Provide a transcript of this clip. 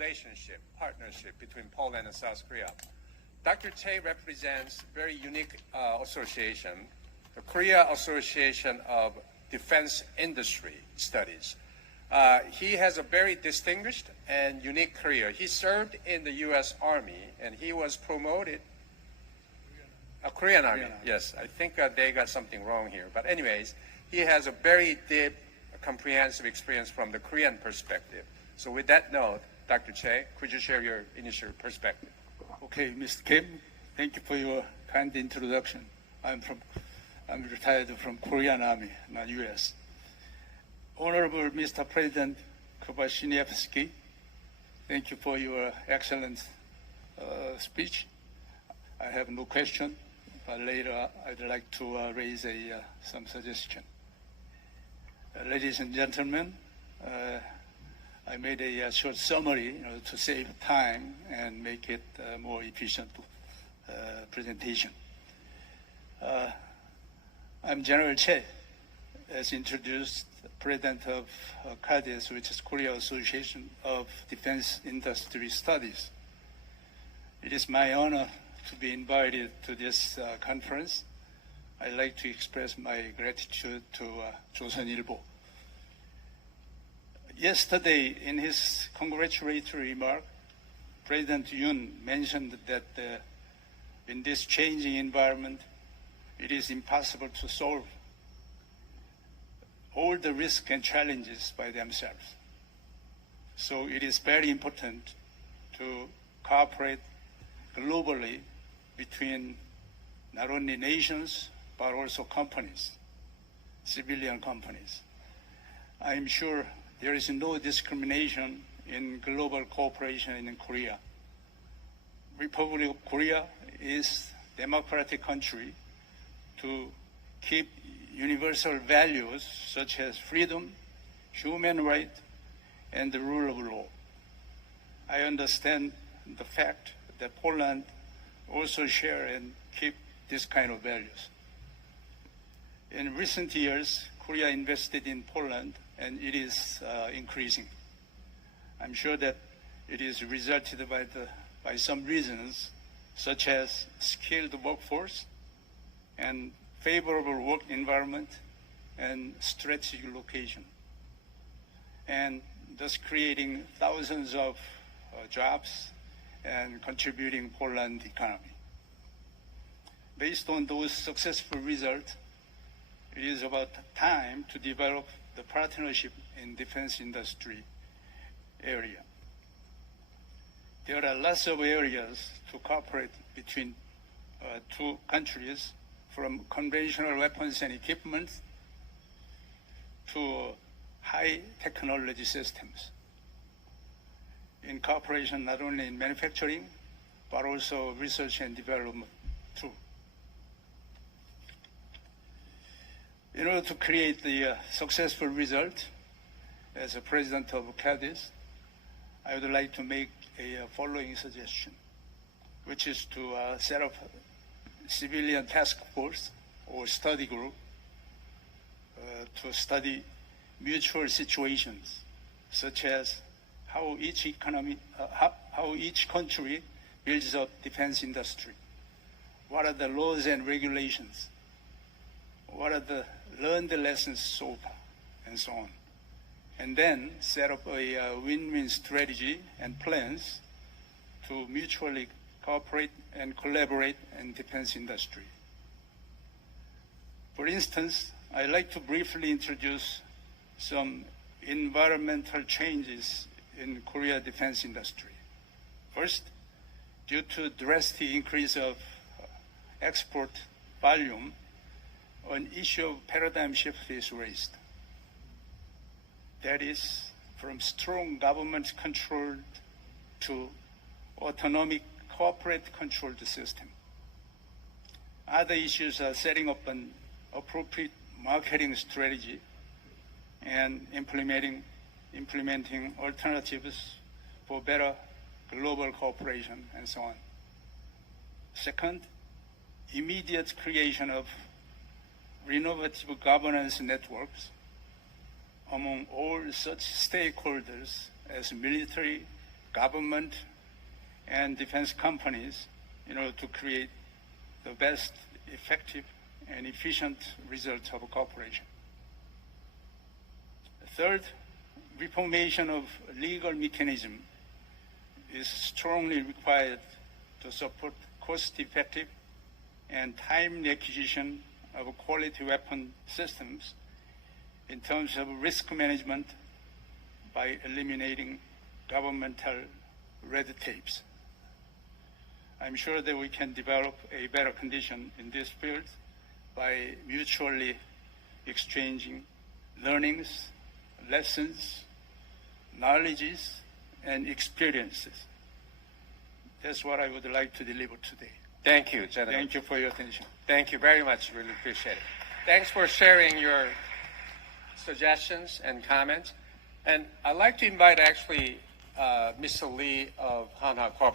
relationship, partnership between Poland and South Korea. Dr. Che represents a very unique association, the Korea Association of Defense Industry Studies. He has a very distinguished and unique career. He served in the U.S. Army, and he was promoted. Korean Army, yes. I think they got something wrong here. But anyways, he has a very deep, comprehensive experience from the Korean perspective. So with that note, Dr. Che, could you share your initial perspective? Okay, Mr. Kim, thank you for your kind introduction. I'm retired from Korean Army, not U.S. Honorable Mr. President Kubashinievsky, thank you for your excellent speech. I have no question, but later I'd like to raise some suggestion. Ladies and gentlemen, I made a short summary to save time and make it a more efficient presentation. I'm General Che, as introduced, President of KADIS, which is Korea Association of Defense Industry Studies. It is my honor to be invited to this conference. I'd like to express my gratitude to 조선일보. Yesterday, in his congratulatory remark, President Yoon mentioned that in this changing environment, it is impossible to solve all the risks and challenges by themselves. So it is very important to cooperate globally between not only nations, but also companies, civilian companies. I'm sure there is no discrimination in global cooperation in Korea. Republic of Korea is a democratic country to keep universal values such as freedom, human rights, and the rule of law. I understand the fact that Poland also share and keep this kind of values. In recent years, Korea invested in Poland, and it is increasing. I'm sure that it is resulted by some reasons, such as skilled workforce and favorable work environment and strategic location, and thus creating thousands of jobs and contributing Poland economy. Based on those successful results, it is about time to develop the partnership in defense industry area. There are lots of areas to cooperate between two countries, from conventional weapons and equipment to high technology systems. In cooperation not only in manufacturing, but also research and development too. In order to create the successful result, as a president of KADIS, I would like to make a following suggestion, which is to set up a civilian task force or study group to study mutual situations, such as how each country builds up defense industry. What are the laws and regulations? What are the learned lessons so far, and so on. And then set up a win-win strategy and plans to mutually cooperate and collaborate in defense industry. For instance, I'd like to briefly introduce some environmental changes in Korea defense industry. First, due to drastic increase of export volume, an issue of paradigm shift is raised. That is, from strong government control to autonomic corporate controlled system. Other issues are setting up an appropriate marketing strategy and implementing alternatives for better global cooperation and so on. Second, immediate creation of innovative governance networks among all such stakeholders as military, government and defense companies in order to create the best effective and efficient results of cooperation. Third, reformation of legal mechanism is strongly required to support cost-effective and timely acquisition of quality weapon systems in terms of risk management by eliminating governmental red tapes. I'm sure that we can develop a better condition in this field by mutually exchanging learnings, lessons, knowledges, and experiences. That's what I would like to deliver today. Thank you, gentlemen. Thank you for your attention. Thank you very much. Really appreciate it. Thanks for sharing your suggestions and comments. And I'd like to invite actually Mr. Lee of Hanwha Corporation.